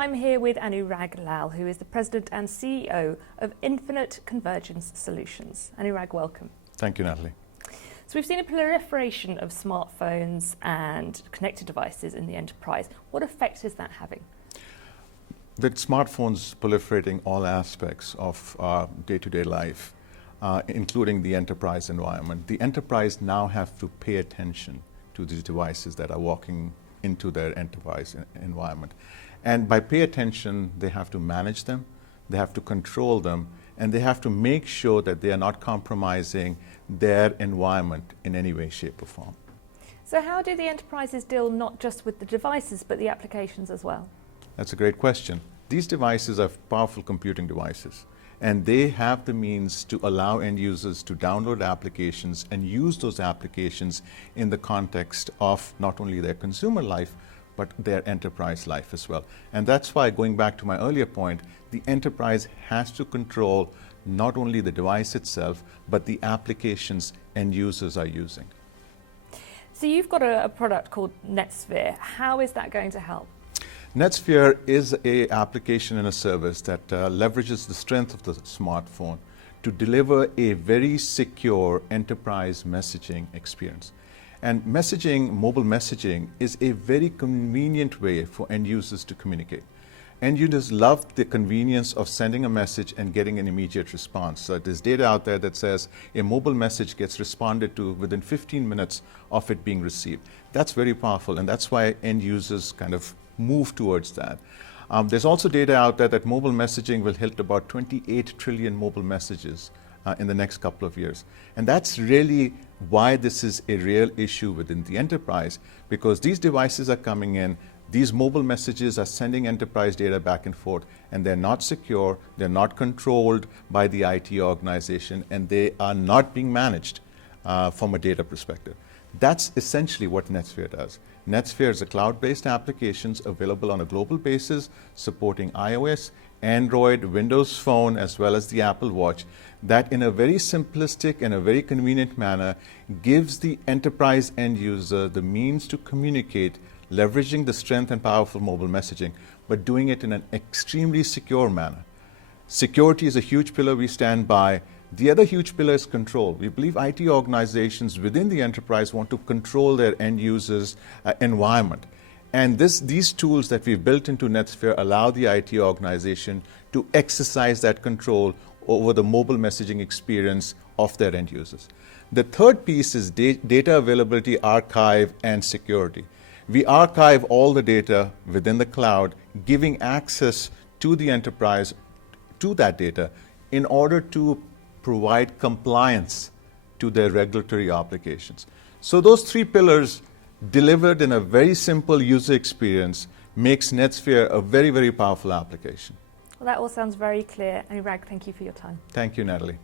I'm here with Anurag Lal, who is the President and CEO of Infinite Convergence Solutions. Anurag, welcome. Thank you, Natalie. So we've seen a proliferation of smartphones and connected devices in the enterprise. What effect is that having? With smartphones proliferating all aspects of our day-to-day life, including the enterprise environment, the enterprise now have to pay attention to these devices that are walking into their enterprise environment. And by pay attention, they have to manage them, they have to control them, and they have to make sure that they are not compromising their environment in any way, shape, or form. So how do the enterprises deal not just with the devices, but the applications as well? That's a great question. These devices are powerful computing devices, and they have the means to allow end users to download applications and use those applications in the context of not only their consumer life, but their enterprise life as well. And that's why, going back to my earlier point, the enterprise has to control not only the device itself, but the applications end users are using. So you've got a product called NetSphere. How is that going to help? NetSphere is an application and a service that leverages the strength of the smartphone to deliver a very secure enterprise messaging experience. And messaging, mobile messaging, is a very convenient way for end users to communicate. End users love the convenience of sending a message and getting an immediate response. So there's data out there that says a mobile message gets responded to within 15 minutes of it being received. That's very powerful, and that's why end users kind of move towards that. There's also data out there that mobile messaging will hit about 28 trillion mobile messages in the next couple of years. And that's really why this is a real issue within the enterprise, because these devices are coming in, these mobile messages are sending enterprise data back and forth, and they're not secure, they're not controlled by the IT organization, and they are not being managed from a data perspective. That's essentially what NetSphere does. NetSphere is a cloud-based applications available on a global basis, supporting iOS, Android, Windows Phone, as well as the Apple Watch, that in a very simplistic and a very convenient manner gives the enterprise end user the means to communicate, leveraging the strength and powerful mobile messaging, but doing it in an extremely secure manner. Security is a huge pillar we stand by. The other huge pillar is control. We believe IT organizations within the enterprise want to control their end users' environment. And these tools that we've built into NetSphere allow the IT organization to exercise that control over the mobile messaging experience of their end users. The third piece is data availability, archive, and security. We archive all the data within the cloud, giving access to the enterprise to that data in order to provide compliance to their regulatory obligations. So those three pillars, delivered in a very simple user experience, makes NetSphere a very, very powerful application. Well, that all sounds very clear. Anurag, thank you for your time. Thank you, Natalie.